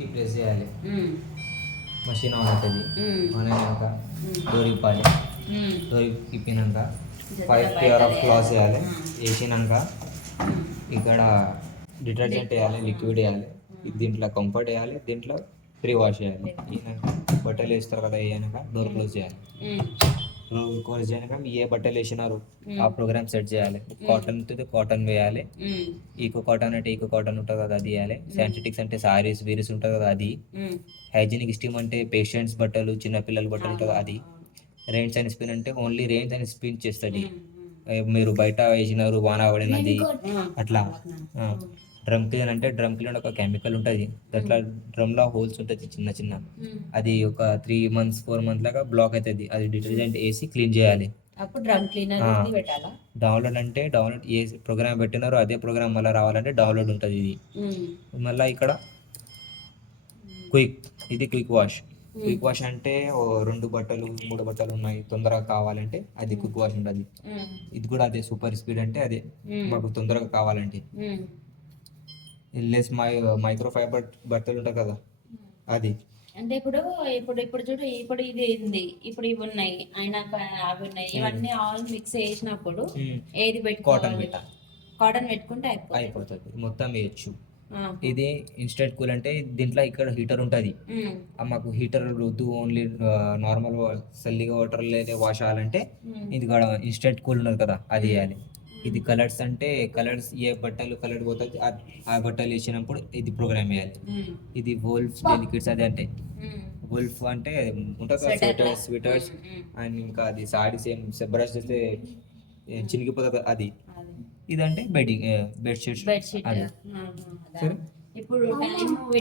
కి ప్రెస్ చేయాలి. Machine on అవుతుంది. ఆన్ అయినాక డోర్ ఇప్పాలి. డోర్ ఇప్పినాక 5 పేర్ ఆఫ్ క్లాత్స్ వేయాలి. వేసినాక ఇక్కడ డిటర్జెంట్ వేయాలి, లిక్విడ్ వేయాలి, దీంట్లో కంఫర్ట్ వేయాలి, దీంట్లో ప్రీ వాష్ చేయాలి. బట్టలు వేస్తారు కదా, వేయనాక డోర్ క్లోజ్ చేయాలి. డోర్ క్లోజ్ చేయనాక ఏ బట్టలు వేసినారు ఆ ప్రోగ్రామ్ సెట్ చేయాలి. కాటన్ ఉంటుంది, కాటన్ వేయాలి. ఈకో కాటన్ అంటే ఈకో కాటన్ ఉంటుంది కదా, అది వేయాలి. సింథటిక్స్ అంటే సారీస్ వీరీస్ ఉంటుంది కదా, అది. హైజీనిక్ స్టీమ్ అంటే పేషెంట్స్ బట్టలు, చిన్నపిల్లల బట్టలు ఉంటుంది అది. రెయిన్స్ అండ్ స్పిన్ అంటే ఓన్లీ రెయిన్స్ అండ్ స్పిన్ చేస్తుంది. మీరు బయట వేసినారు వాన పడినది అట్లా. డ్రమ్ క్లీన్ అంటే డ్రమ్ క్లీన్ ఒక కెమికల్ ఉంటుంది, దాంట్లో డ్రమ్లో హోల్స్ ఉంటుంది చిన్న చిన్న, అది ఒక 3 months 4 months లాగా బ్లాక్ అవుతుంది. అది డిటర్జెంట్ వేసి క్లీన్ చేయాలి. అప్పుడు డ్రమ్ క్లీనర్ పెట్టాలా. డౌన్లోడ్ అంటే డౌన్లోడ్ ఏ ప్రోగ్రామ్ పెట్టినారో అదే ప్రోగ్రామ్ మళ్ళీ రావాలంటే డౌన్లోడ్ ఉంటుంది. ఇది మళ్ళీ ఇక్కడ ఇది క్విక్ వాష్. క్విక్ వాష్ అంటే 2 బట్టలు 3 బట్టలు ఉన్నాయి, తొందరగా కావాలంటే అది క్విక్ వాష్ ఉంటుంది. ఇది కూడా అదే సూపర్ స్పీడ్ అంటే అదే మాకు తొందరగా కావాలంటే. లెస్ మైక్రో ఫైబర్ బట్టలు ఉంటాయి కదా, అది. అంటే ఇప్పుడు ఇప్పుడు ఇప్పుడు చూడు, ఇప్పుడు ఇది ఏంది, ఇప్పుడు ఇవి ఉన్నాయి, అయినాక అవి ఉన్నాయి, ఇవన్నీ ఆల్ మిక్స్ చేసినప్పుడు ఏది పెట్టుకోవాలి? కాటన్ పెట్టుకుంటే అయిపోతుంది, మొత్తం వేయచ్చు. ఇది ఇన్స్టెంట్ కూల్ అంటే దీంట్లో ఇక్కడ హీటర్ ఉంటుంది. మాకు హీటర్ వద్దు, ఓన్లీ నార్మల్ చల్లిగా వాటర్ లేదా వాష్ అవ్వాలంటే ఇది కూడా ఇన్స్టెంట్ కూల్ ఉన్నది కదా, అది వేయాలి. ఇది కలర్స్ అంటే కలర్స్ ఏ బట్టలు కలర్ పోతుంది ఆ బట్టలు వేసినప్పుడు ఇది ప్రోగ్రామ్ వేయాలి. ఇది వోల్ఫ్ లిక్విడ్స్ అది అంటే వోల్ఫ్ అంటే ఉంటుంది కదా, స్వెటర్స్ అండ్ ఇంకా అది సారీస్ ఏం బ్రష్ చేస్తే చినిగిపోతుంది అది. ఇదంటే బెడ్షీట్స్. ఇప్పుడు